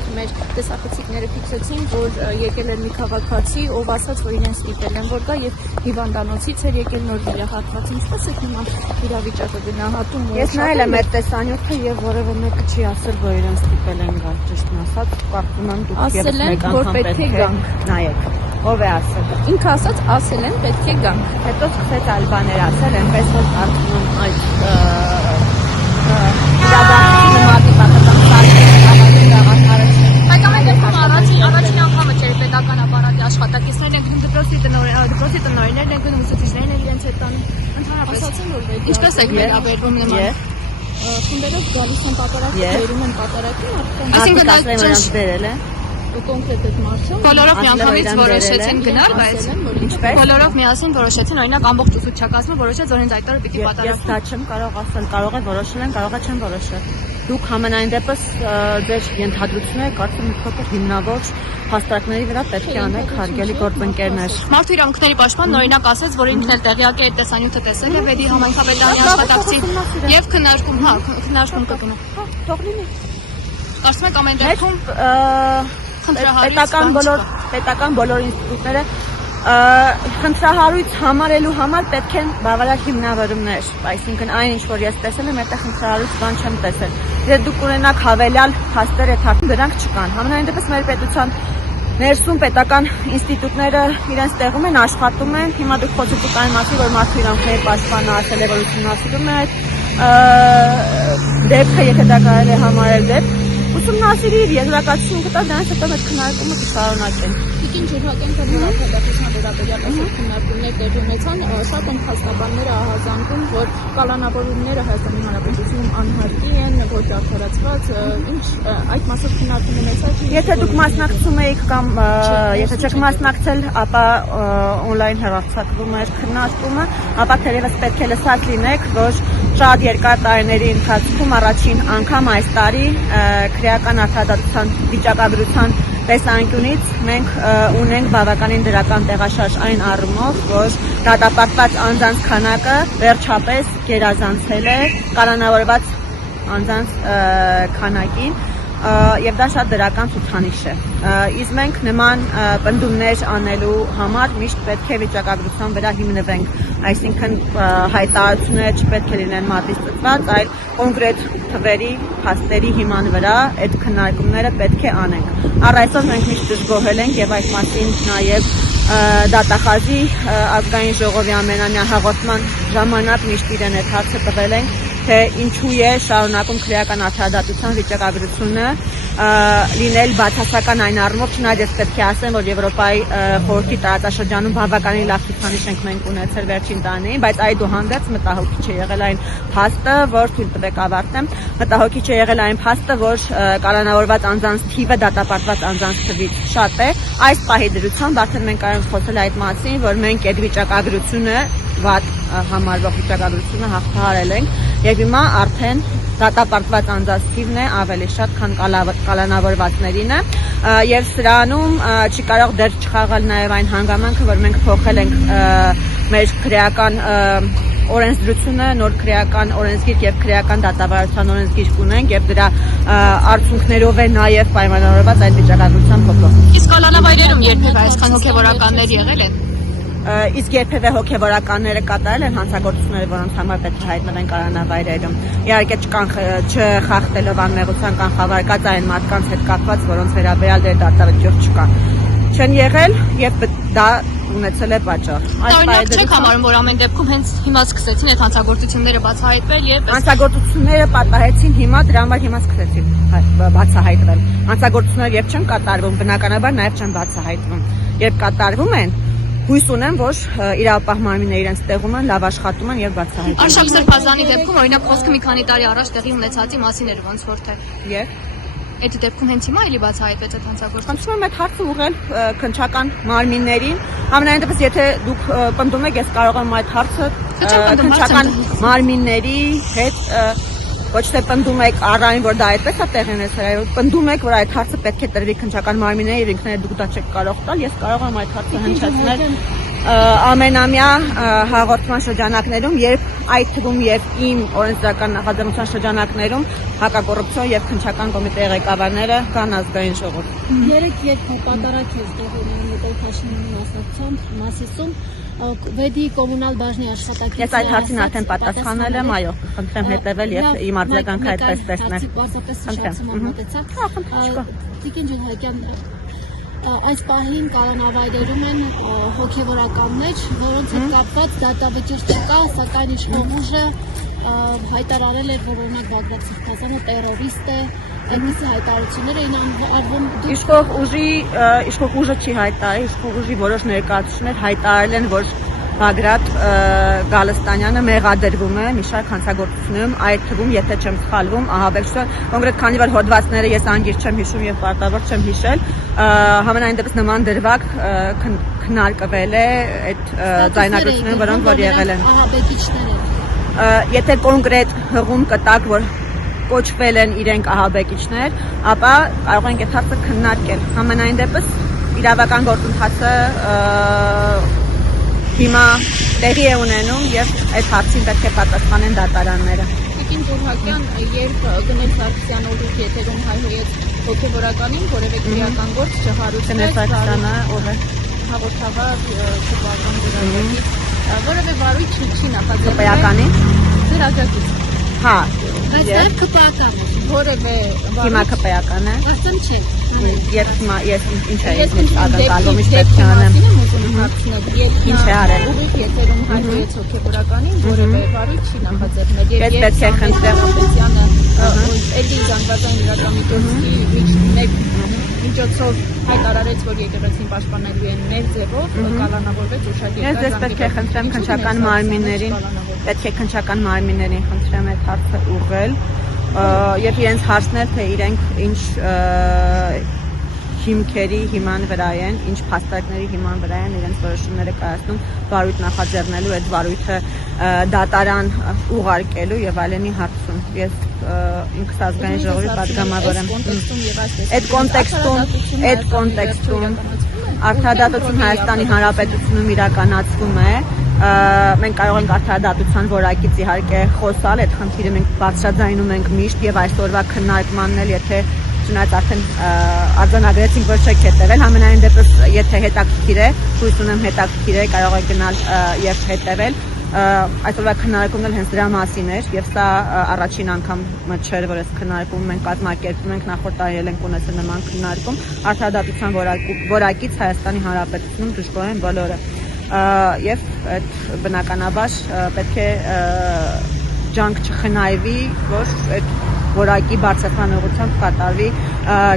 այնտեղ մեր տեսախցիկները ֆիքսեցին, որ եկել էր մի քաղաքացի, ով ասաց, որ իրեն ստիպել են որ գա եւ հիվանդանոցից էր եկել նոր վիրահատված։ Ինչպես է հիմա իրավիճակը գնահատում։ Ես նայել եմ այդ տեսանյութը եւ որևէ մեկը չի ասել, որ իրեն ստիպել են գալ, ճիշտն ասած, կարծում եմ դուք եւս մեկ անգամ պետք է նայեք։ Ով է ասել։ Ինքը ասաց, ասել են պետք է գանք։ Հետո սկսեց այլ բաներ ասել, այնպես որ կարծում եմ այդ իրավիճակի նմատի պատասխան Բայց ամեն դեպքում առաջին անգամը չէ պետական ապարատի աշխատակիցներն են գնում դպրոցի տնօրեններն են գնում ուսուցիչներն են իրենց հետ տանում ընդհանրապես ասացին որ ինչպես է վերաբերվում նման խմբերով գալիս են պատարագի բերում են պատարագին այսինքն նրանց բերել է կոնկրետ այդ մարդը բոլորով միանգամից որոշեցին գնալ, բայց բոլորով միասին որոշեցին, օրինակ ամբողջ ուսուցչակազմը որոշեց, որ հենց այդ օրը պիտի պատարագի։ Ես դա չեմ կարող ասել, կարող է որոշել են, կարող է չեն որոշել։ Դուք համենայն դեպս ձեր ենթադրությունները կարծում եմ փոքր հիմնավոր փաստարկների վրա պետք է անեք հարգելի գործընկերներ։ Մարդու իրավունքների պաշտպանն օրինակ ասեց, որ ինքն էլ տեղյակ է այդ տեսանյութը տեսել է Վեդի համայնքապետարանի աշխատակցին եւ քննարկում կգնա։ Թող լինի։ Կարծում եք ամեն դեպքում պետական բոլոր ինստիտուտները խնդրահարույց համարելու համար պետք են բավարար հիմնավորումներ, այսինքն այն ինչ որ ես տեսել եմ, այդտեղ խնդրահարույց բան չեմ տեսել։ Եթե դուք ունենաք հավելյալ փաստեր այդ հարցում, դրանք չկան։ Համենայն դեպս մեր պետության ներսում պետական ինստիտուտները իրենց տեղում են, աշխատում են։ Հիմա դուք խոսեցիք այն մասին, որ մարդու իրավունքների պաշտպանը ասել է, որ ուսումնասիրում է այդ դեպքը, եթե դա կարելի է համարել դեպք, ուսումնասիրիր, եզրակացություն կտա, դրանից հետո այդ քննարկումը կշարունակեն։ Տիկին Ջրհակենկը նախադասության վերաբերյալ այսօր քննարկումներ տեղի ունեցան, շատ են փաստաբանները ահազանգում, որ կալանավորումները Հայաստանի Հանրապետությունում անհարկի են, ոչ արդարացված, ինչ այդ մասով քննարկում ունեցաք։ Եթե դուք մասնակցում եք կամ եթե չեք մասնակցել, ապա on-line հեռարձակվում է քննարկումը, ապա թերևս պետք է լսած լինեք, որ շատ երկար տարիների ընթացքում առաջին անգամ այս տարի քրեական արդարադատության վիճակագրության տեսանկյունից մենք ունենք բավականին դրական տեղաշարժ այն առումով, որ դատապարտված անձանց քանակը վերջապես գերազանցել է կալանավորված անձանց քանակին եւ դա շատ դրական ցուցանիշ է։ Իսկ մենք նման պնդումներ անելու համար միշտ պետք է վիճակագրության վրա հիմնվենք, այսինքն հայտարարությունները չպետք է լինեն մատից ծծված, այլ կոնկրետ թվերի, փաստերի հիման վրա այդ քննարկումները պետք է անենք։ Առ այսօր մենք միշտ դժգոհել ենք եւ այդ մասին նաեւ դատախազի ազգային ժողովի ամենամյա հաղորդման ժամանակ միշտ իրեն այդ հարցը տվել ենք, թե ինչու է շարունակում քրեական արդարադատության վիճակագրությունը լինել բացասական այն առումով, չնայած ես պետք է ասեմ, որ Եվրոպայի խորհրդի տարածաշրջանում բավականին լավ ցուցանիշ ենք մենք ունեցել վերջին տարիներին, բայց այդուհանդերձ մտահոգիչ է եղել այն փաստը, որ թույլ տվեք ավարտեմ, մտահոգիչ է եղել այն փաստը, որ կալանավորված անձանց թիվը դատապարտված անձանց թվից շատ է։ Այս պահի դրությամբ արդեն մենք կարող ենք խոսել այդ մասին, որ մենք այդ վիճակագրությունը վատ համարվող վիճակագրությունը հաղթահարել ենք եւ հիմա արդեն դատապարտված անձանց թիվն է ավելի շատ, քան կալանավորվածներին է եւ սրանում չի կարող դեռ չխաղալ նաեւ այն հանգամանքը, որ մենք փոխել ենք մեր քրեական օրենսդրությունը, նոր քրեական օրենսգիր եւ քրեական դատավարության օրենսգիր ունենք եւ դրա արդյունքներով է նաեւ պայմանավորված այդ վիճակագրության փոփոխումը։ Իսկ կալանավայրերում երբևէ այսքան հոգեվորականներ եղել են։ Իսկ երբևէ հոգեվորականները կատարել են հանցագործությունները, որոնց համար պետք է հայտնվեն կալանավայրերում։ Իհարկե չխախտելով անմեղության կանխավարկած այն մարդկանց հետ կապված, որոնց վերաբերյալ դեր դատավճիռ չկա։ Չեն եղել եւ դա ունեցել է պատճառ։ Այս չեք համարում, որ ամեն դեպքում հենց հիմա սկսեցին այդ հանցագործությունները բացահայտվել եւ հանցագործությունները պատահեցին հիմա, դրա համար հիմա սկսեցին բացահայտվել։ Հանցագործությունները երբ չեն կատարվում, բնականաբար նաեւ չեն բացահայտվում։ Երբ կատարվում են, հույս ունեմ, որ իրավապահ մարմինները իրենց տեղում են, լավ աշխատում են եւ բացահայտում։ Արշակ Սրբազանի դեպքում օրինակ խոսքը մի քանի տարի առաջ տեղի ունեցածի մասին էր ոնց որ թե։ Եվ այդ դեպքում հենց հիմա էլի բացահայտվեց այդ հանցագործությունը։ Խնդրում եմ այդ հարցը ուղղել քննչական մարմիններին։ Ամենայն դեպս եթե դուք պնդում եք, ես կարող եմ այդ հարցը քննչական մարմինների հետ ոչ թե պնդում եք առայն, որ դա այդպես է տեղի ունեցել, այլ պնդում եք, որ այդ հարցը պետք է տրվի քննչական մարմինների եւ ինքներդ դուք դա չեք կարող տալ, ես կարող եմ այդ հարցը հնչեցնել ամենամյա հաղորդման շրջանակներում, երբ այդ թվում եւ իմ օրենսդրական նախաձեռնության շրջանակներում հակակոռուպցիոն եւ քննչական կոմիտեի ղեկավարները կան ազգային ժողով։ Երեք երբ պատարակ է ստեղծել Նիկոլ Փաշինյանի մասիսում Վեդի կոմունալ բաժնի աշխատակիցը Ես այդ հարցին արդեն պատասխանել եմ, այո, խնդրեմ հետևել եւ իմ արձագանքը այդպես տեսնել։ Պարզապես շարժումը մոտեցա։ Տիկին Ջուհակյան այս պահին կալանավայրերում են հոգևորականներ, որոնց հետ կապված դատավճիռ չկա, սակայն իշխող ուժը հայտարարել էր, որ օրինակ Բագրատ Սիրթազյանը տերորիստ է, այդպիսի հայտարարություններ էին արվում։ Իշխող ուժը չի հայտարարել, իշխող ուժի որոշ ներկայացուցիչներ հայտարարել են, որ Բագրատ Գալստանյանը մեղադրվում է մի շարք հանցագործություններում, այդ թվում, եթե չեմ սխալվում, ահաբեկչության, կոնկրետ քանի որ հոդվածները ես անգիր չեմ հիշում եւ պարտավոր չեմ հիշել, համենայն դեպս նման դրվագ քննարկվել է այդ ձայնագրությունները, որոնք որ եղել են։ Ահաբեկիչներ են։ Եթե կոնկրետ հղում կտակ, որ կոչվել են իրենք ահաբեկիչներ, ապա կարող ենք այդ հարցը քննարկել։ Համենայն դեպս իրավական գործընթացը հիմա տեղի է ունենում եւ այդ հարցին պետք է պատասխանեն դատարանները։ Տիկին Ջուհակյան, երբ Գնել Սարգսյան օրուք եթերում հայհոյեց հոգևորականին, որևէ քրեական գործ չհարուցվեց, հաղորդավար քպական դրակից, որևէ վարույթ չի նախաձեռնել։ Դրակից։ Հա, Բայց դա քպական է։ Որևէ հիմա քպական է։ Արդեն չէ։ Ես ինչ է ակնկալում ինչպես չանեմ։ Ինչ է արել։ Ուղիղ եթերում հայհոյեց հոգևորականին, որևէ վարույթ չի նախաձեռնել։ Ես պետք է խնդրեմ Պետյանը էլի զանգվածային իրականությունների միջոցով հայտարարեց, որ եկեղեցին պաշտպանելու են մեր ձևով, կալանավորվեց ուշադիր։ Ես պետք է խնդրեմ քննչական մարմիններին, պետք է քննչական մարմիններին խնդրեմ այդ հարցը ուղղել եւ իրենց հարցնել, թե իրենք ինչ հիմքերի հիման վրա են, ինչ փաստարկների հիման վրա են իրենց որոշումները կայացնում վարույթ նախաձեռնելու, այդ վարույթը դատարան ուղարկելու եւ այլնի հարցում։ Ես ինքս ազգային ժողովի падգամավոր եմ։ Այդ կոնտեքստում արդարադատություն Հայաստանի Հանրապետությունում իրականացվում է։ Մենք կարող ենք արդարադատության որակից իհարկե խոսալ, այդ խնդիրը մենք բարձրաձայնում ենք միշտ եւ այսօրվա քննարկմանն էլ եթե չնայած արդեն արձանագրեցինք, որ չեք հետևել, համենայն դեպս եթե հետաքրքիր է, հույս ունեմ հետաքրքիր է, կարող եք գնալ եւ հետևել։ Այսօրվա քննարկումն էլ հենց դրա մասին էր եւ սա առաջին անգամը չէր, որ այս քննարկումը մենք կազմակերպում ենք, նախորդ տարի ենք ունեցել նման քննարկում արդարադատության որակից Հայաստանի Հանրապետությունում դժգոհ են բոլորը։ Եվ այդ բնականաբար պետք է ջանք չխնայվի, որ այդ որակի բարձրացման կատարվի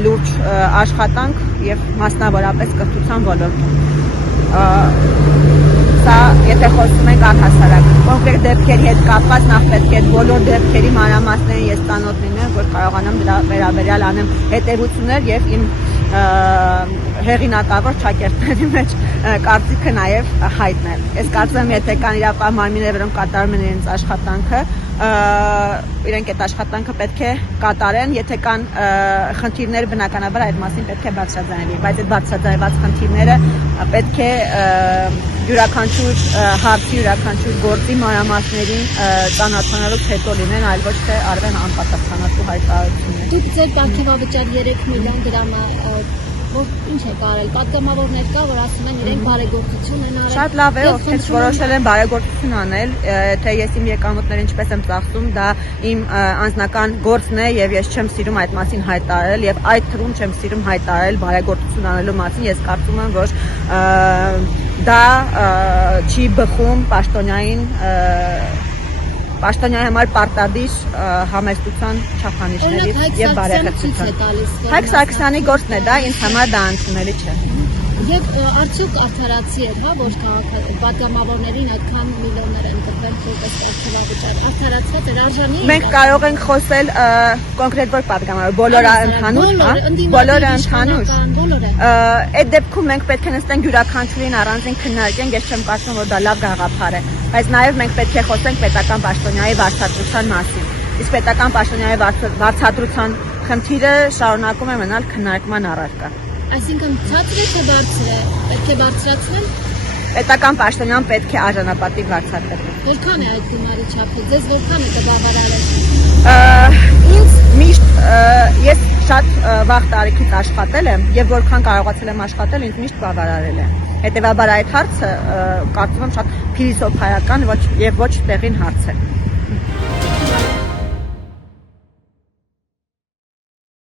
լուրջ աշխատանք եւ մասնավորապես կրթության ոլորտում։ Սա եթե խոսում ենք առհասարակ կոնկրետ դեպքերի հետ կապված նախ պետք է բոլոր դեպքերի մանրամասներին ես ծանոթ լինեմ, որ կարողանամ դրա վերաբերյալ անեմ հետևություններ եւ իմ հեղինակավոր ճակերտների մեջ կարծիքը նաև հայտնել։ Ես կարծում եմ, եթե կան իրական մարմիններ, որոնք կատարում են իրենց աշխատանքը, իրենք այդ աշխատանքը պետք է կատարեն, եթե կան խնդիրներ բնականաբար այդ մասին պետք է բարձրաձայնվի, բայց այդ բարձրաձայնված խնդիրները պետք է յուրաքանչյուր հարցի, յուրաքանչյուր գործի մանրամասներին ծանոթանալուց հետո լինեն, այլ ոչ թե արվեն անպատասխանատու հայտարարություններ։ Դուք ձեր պարգևավճար 3 միլիոն դրամը որ ինչ է կարել, պատգամավորներ կա, որ ասում են իրենք բարեգործություն են արել։ Շատ լավ է, ովքեր որոշել են բարեգործություն անել, թե ես իմ եկամուտները ինչպես եմ ծախսում, դա իմ անձնական գործն է եւ ես չեմ սիրում այդ մասին հայտարարել եւ այդ թվում չեմ սիրում հայտարարել բարեգործություն անելու մասին, ես կարծում եմ, որ դա չի բխում պաշտոնյայի համար պարտադիր համեստության չափանիշներից եւ բարեգործության։ Հայկ Սարգսյանի գործն է դա, ինձ համար դա ընդունելի չէ։ Եվ արդյոք արդարացի է, հա, որ պատգամավորներին այդքան միլիոններ են տրվել որպես պարգևավճար, արդարացված էր, արժանի է։ Մենք կարող ենք խոսել կոնկրետ որ պատգամավոր, բոլորը ընդհանուր, հա, բոլորը ընդհանուր։ Այդ դեպքում մենք պետք է նստենք յուրաքանչյուրին առանձին քննարկենք, ես չեմ կարծում, որ դա լավ գաղափար է, բայց նաև մենք պետք է խոսենք պետական պաշտոնյայի վարձատրության մասին։ Իսկ պետական պաշտոնյայի վարձատրության խնդիրը շարունակում է մնալ քննարկման առարկա։ Այսինքն ցածր է թե բարձր է, պետք է բարձրացնել։ պետական պաշտոնյան պետք է արժանապատիվ վարձատրվի։ Որքան է այդ գումարի չափը, ձեզ որքան է տպավորել։ Ինձ միշտ ես շատ վաղ տարիքից աշխատել եմ եւ որքան կարողացել եմ աշխատել, ինձ միշտ բավարարել է։ Հետևաբար այդ հարցը կարծում եմ շատ փիլիսոփայական ոչ տեղին հարց է։